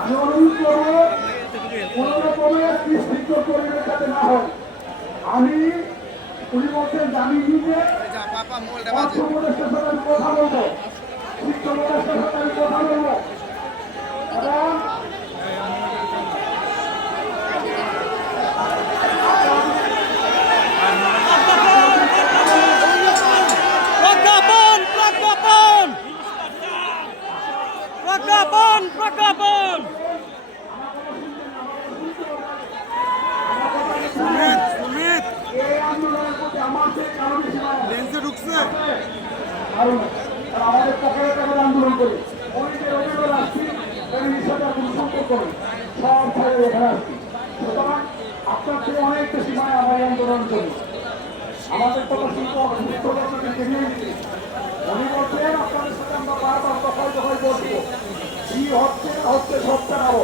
আমি অনুরোধ করব কোনো রকমের বিস্তৃত পরিবেশ যাতে না হয় আমি উনি বলছেন আমি নিজে কথা বলব। শিক্ষা উপদেষ্টার সাথে আমি কথা বলব এবং প্রজ্ঞাপন প্রজ্ঞাপন প্রজ্ঞাপন প্রজ্ঞাপন। লেন্সে ঢুকছে। আমাদের পকেটে টাকা আন্দোলন করি ওই যে রবিবার আসছি সাথে কোনো সম্পর্ক নেই সব ছেড়ে এখানে আসছি সুতরাং আপনার থেকে অনেক বেশি আমার আন্দোলন করি। আমাদের কথা সুস্থতাকে জেনে নিচ্ছি উনি বলছেন আপনাদের সাথে আমরা বারবার দফায় দফায় বসবো কি হচ্ছে হচ্ছে সব জানাব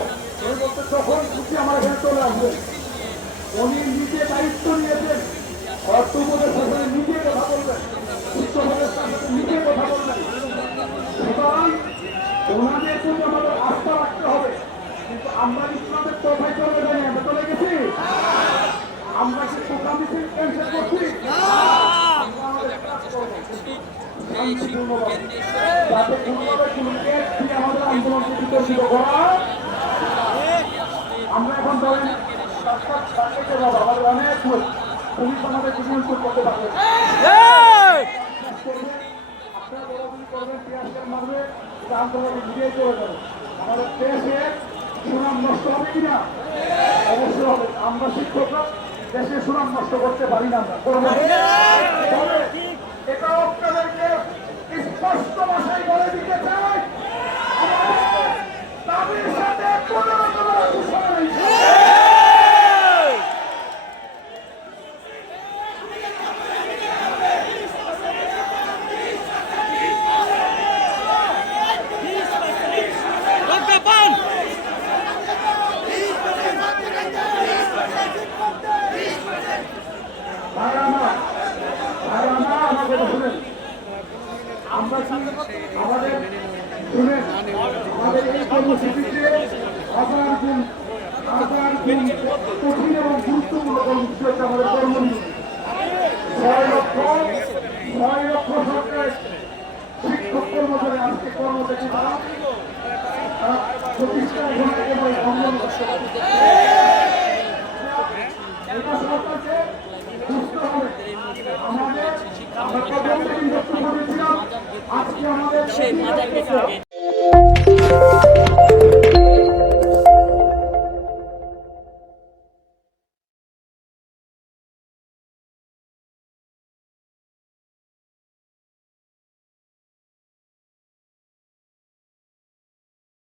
উনি বলতে যখন খুশি আমার এখানে চলে আসবে। উনি নিজে দায়িত্ব নিয়েছেন। অর্থ উপদেশের সাথে নিজে কথা বলবেন। শিক্ষা উপদেষ্টার সাথে নিজে কথা বলবেন। সুতরাং ওনাদের প্রতি আমাদের আস্থা রাখতে হবে। কিন্তু আমরা ইসলামের কোথায় চলে যাই আমরা চলে গেছি আমরা কি কোথা মিছিল ক্যান্সেল করছি আমরা আমাদের কাজ করব। শান্তিপূর্ণভাবে। যাতে কোনোভাবে কোনো ব্যক্তি আমাদের আন্দোলনকে বিতর্কিত করা আমরা এখন ধরেন অনেক পুলিশ আমাদের নিয়ন্ত্রণ করতে পারবে আপনারা বলাবলি করবেন পেঁয়াজের মারবে আন্দোলনে চলে যাবে আমাদের দেশের সুনাম নষ্ট হবে কিনা অবশ্যই হবে আমরা। শিক্ষকরা দেশের সুনাম নষ্ট করতে পারি না। আমরা করব এটা আপনাদেরকে আমরা কি আমাদের আমাদের এই কর্মসূচিতে হাজার গুণ হাজার গুণ কঠিন এবং গুরুত্বপূর্ণ কর্মসূচি হচ্ছে আমাদের কর্মনীতি ছয় লক্ষ ছয় লক্ষ সরকার শিক্ষক কর্মচারী আজকে কর্মচারী তারা প্রতিষ্ঠা ঘণ্টা এবং আমাদের আমরা প্রথম